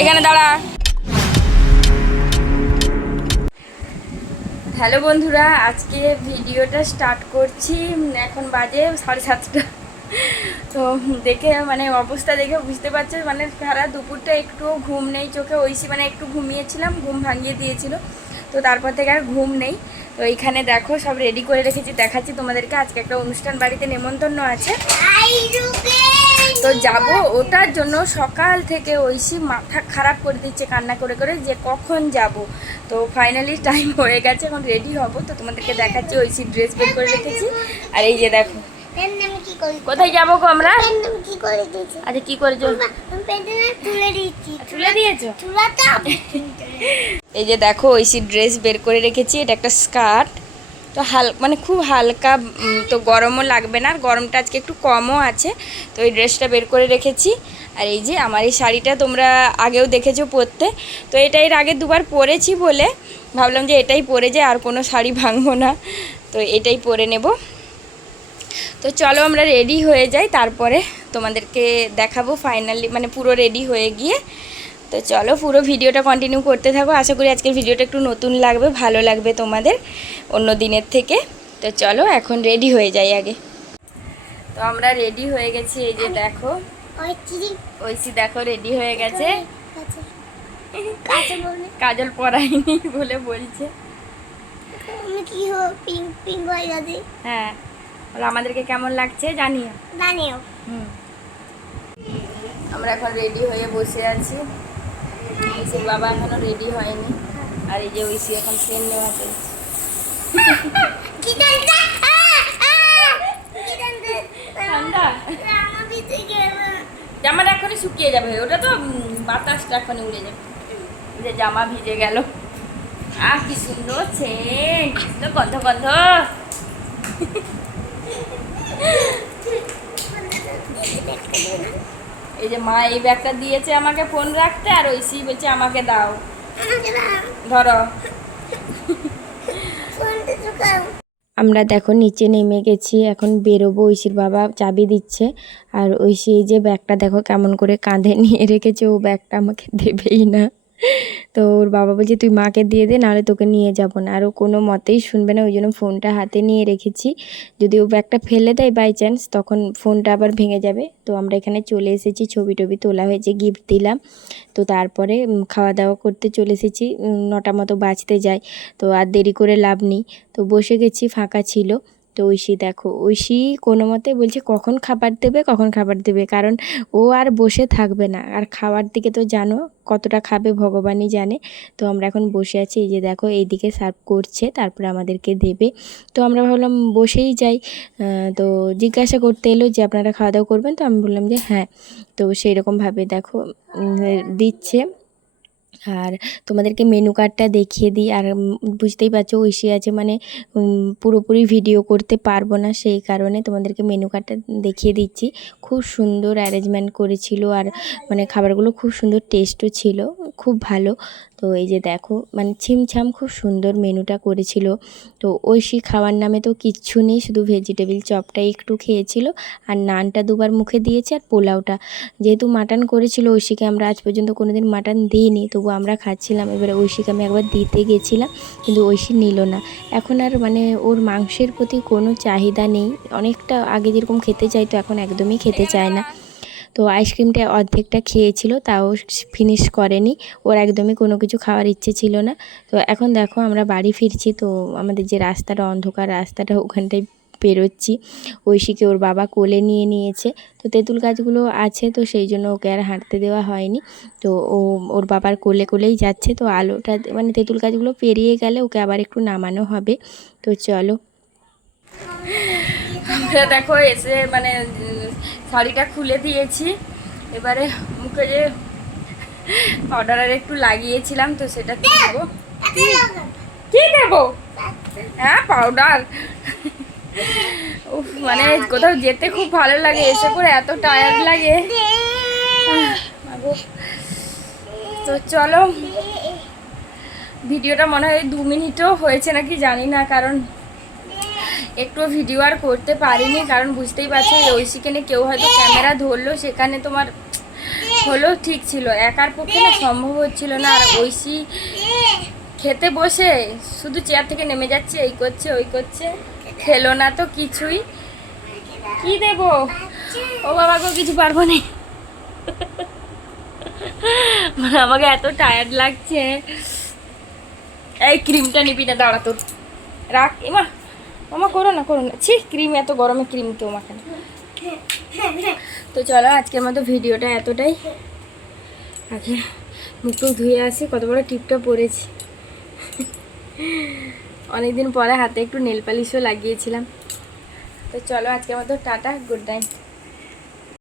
এখানে দাঁড়া। হ্যালো বন্ধুরা, আজকে ভিডিওটা স্টার্ট করছি। এখন বাজে 7:30। তো দেখে মানে অবস্থা দেখে বুঝতে পারছো, মানে সারা দুপুরটা একটু ঘুম নেই চোখে। ঐশী মানে একটু ঘুমিয়েছিলাম, ঘুম ভাঙিয়ে দিয়েছিল, তো তারপর থেকে আর ঘুম নেই। তো এইখানে দেখো সব রেডি করে রেখেছি, দেখাচ্ছি তোমাদেরকে। আজকে একটা অনুষ্ঠান বাড়িতে নেমন্তন্ন আছে, তো যাব। ওটার জন্য সকাল থেকে ঐশী মাথা খারাপ করে দিচ্ছে কান্না করে করে যে কখন যাব। তো ফাইনালি টাইম হয়ে গেছে, এখন রেডি হব। তো তোমাদেরকে দেখাচ্ছি, ঐশী ড্রেস বের করে রেখেছি। আর এই যে দেখো কোথায় যাবো গো আমরা। আচ্ছা কি করেছো? তুলে দিয়েছো? এই যে দেখো ঐশী ড্রেস বের করে রেখেছি। এটা একটা স্কার্ট, তো মানে খুব হালকা, তো গরমও লাগবে না, আর গরমটা আজকে একটু কমও আছে। তো এই ড্রেসটা বের করে রেখেছি। আর এই যে আমার এই শাড়িটা তোমরা আগেও দেখেছো পরতে, তো এটা এর আগে দুবার পরেছি বলে ভাবলাম যে এটাই পরে যায়, আর কোনো শাড়ি ভাঙবো না, তো এটাই পরে নেব। তো চলো আমরা রেডি হয়ে যাই, তারপরে তোমাদেরকে দেখাবো ফাইনালি, মানে পুরো রেডি হয়ে গিয়ে। তো চলো পুরো ভিডিওটা কন্টিনিউ করতে থাকো। আশা করি আজকের ভিডিওটা একটু নতুন লাগবে, ভালো লাগবে তোমাদের অন্য দিনের থেকে। তো চলো এখন রেডি হয়ে যাই আগে। তো আমরা রেডি হয়ে গেছি, এই যে দেখো ঐশী দেখো রেডি হয়ে গেছে। কাজল পরাইনি বলে বলছে। হ্যাঁ, আমাদেরকে কেমন লাগছে জানিও। আমরা এখন রেডি হয়ে বসে আছি। ঐশীর বাবা এখনো রেডি হয়নি, আর এই যে ঐশী এখন সেন নেওয়া চলছে। ঠান্ডা জামাটা এখনই শুকিয়ে যাবে, ওটা তো বাতাসটা এখনই উড়ে যাবে। যে জামা ভিজে গেল। কি সুন্দর সেন্ট, গন্ধ গন্ধ। এই যে মা এই ব্যাগটা দিয়েছে আমাকে ফোন রাখতে, আর ঐশী বলছে আমাকে দাও, ধরো। আমরা দেখো নিচে নেমে গেছি, এখন বেরোবো। ঐশীর বাবা চাবি দিচ্ছে, আর ঐশী এই যে ব্যাগটা দেখো কেমন করে কাঁধে নিয়ে রেখেছে, ও ব্যাগটা আমাকে দেবেই না। তো ওর বাবা বলছে তুই মাকে দিয়ে দে, নাহলে তোকে নিয়ে যাবো না। আর ও কোনো মতেই শুনবে না, ওই জন্য ফোনটা হাতে নিয়ে রেখেছি। যদি ও ব্যাগটা ফেলে দেয় বাই চান্স, তখন ফোনটা আবার ভেঙে যাবে। তো আমরা এখানে চলে এসেছি, ছবি টবি তোলা হয়েছে, গিফট দিলাম। তো তারপরে খাওয়া দাওয়া করতে চলে এসেছি। 9টা মতো বাজতে যায়, তো আর দেরি করে লাভ নেই। তো বসে গেছি, ফাঁকা ছিল। তো ঐশী দেখো, ঐশী কোনো মতে বলছে কখন খাবার দেবে, কখন খাবার দেবে, কারণ ও আর বসে থাকবে না। আর খাওয়ার দিকে তো জানো কতটা খাবে ভগবানই জানে। তো আমরা এখন বসে আছি, এই যে দেখো এইদিকে সার্ভ করছে, তারপরে আমাদেরকে দেবে। তো আমরা ভাবলাম বসেই যাই। তো জিজ্ঞাসা করতে এলো যে আপনারা খাওয়া দাওয়া করবেন, তো আমি বললাম যে হ্যাঁ। তো সেই রকমভাবে দেখো দিচ্ছে। আর তোমাদেরকে মেনু কার্ডটা দেখিয়ে দিই। আর বুঝতেই পারছো ঐশী আছে, মানে পুরোপুরি ভিডিও করতে পারবো না, সেই কারণে তোমাদেরকে মেনু কার্ডটা দেখিয়ে দিচ্ছি। খুব সুন্দর অ্যারেঞ্জমেন্ট করেছিল, আর মানে খাবারগুলো খুব সুন্দর টেস্টও ছিল, খুব ভালো। তো এই যে দেখো মানে ছিমছাম খুব সুন্দর মেনুটা করেছিল। তো ঐশী খাওয়ার নামে তো কিচ্ছু নেই, শুধু ভেজিটেবিল চপটাই একটু খেয়েছিল, আর নানটা দুবার মুখে দিয়েছে, আর পোলাওটা। যেহেতু মাটন করেছিল ঐশীকে, আমরা আজ পর্যন্ত কোনোদিন মাটন দিইনি, তবু আমরা খাচ্ছিলাম। এবারে ঐশীকে আমি একবার দিতে গেছিলাম, কিন্তু ঐশী নিল না। এখন আর মানে ওর মাংসের প্রতি কোনো চাহিদা নেই, অনেকটা আগে যেরকম খেতে চাইতো এখন একদমই খেতে চায় না। তো আইসক্রিমটা অর্ধেকটা খেয়েছিল, তাও ফিনিশ করেনি, ওর একদমই কোনো কিছু খাওয়ার ইচ্ছে ছিল না। তো এখন দেখো আমরা বাড়ি ফিরছি, তো আমাদের যে রাস্তাটা অন্ধকার রাস্তাটা, ওখানটায় পেরোচ্ছি। ঐশীকে ওর বাবা কোলে নিয়ে নিয়েছে। তো তেঁতুল গাছগুলো আছে, তো সেই জন্য ওকে আর হাঁটতে দেওয়া হয়নি। তো ও ওর বাবার কোলে কোলেই যাচ্ছে। তো আলোটা মানে তেঁতুল গাছগুলো পেরিয়ে গেলে ওকে আবার একটু নামানো হবে। তো চলো আমরা দেখো এসে মানে শাড়িটা খুলে দিয়েছি। এবারে মুখে যে পাউডার একটু লাগিয়েছিলাম, তো সেটা দেবো। কি দেবো? হ্যাঁ পাউডার। উফ, মানে কোথাও যেতে খুব ভালো লাগে, এসে করে এত টায়ার্ড লাগে। তো চলো, ভিডিওটা মনে হয় 2 মিনিটও হয়েছে নাকি জানি না, কারণ একটু ভিডিও আর করতে পারিনি, কারণ বুঝতেই পারছো ঐশীখানে কেউ হয়তো ক্যামেরা ধরলো, সেখানে তোমার হলো ঠিক ছিল, একার পক্ষে না সম্ভব হচ্ছিল না। আর ঐশী খেতে বসে শুধু চেয়ার থেকে নেমে যাচ্ছে, এই করছে ওই করছে, খেলো না তো কিছুই। কি দেবো? ও বাবা গো, কিছু পারবো না। মানে আমাকে এত টায়ার্ড লাগছে। এই ক্রিমটা নিবি না, দাঁড়া তোর রাখ। এমা মামা করো না করো না, ছি ক্রিম, এত গরমে ক্রিম তো মাখে না। তো চলো আজকের মতো ভিডিওটা এতটাই। আগে মুখ টুক ধুয়ে আসি, কত বড় টিপটা পরেছি। অনেকদিন পরে হাতে একটু নেল পালিশও লাগিয়েছিলাম। তো চলো আজকের মতো টাটা, গুড নাইট।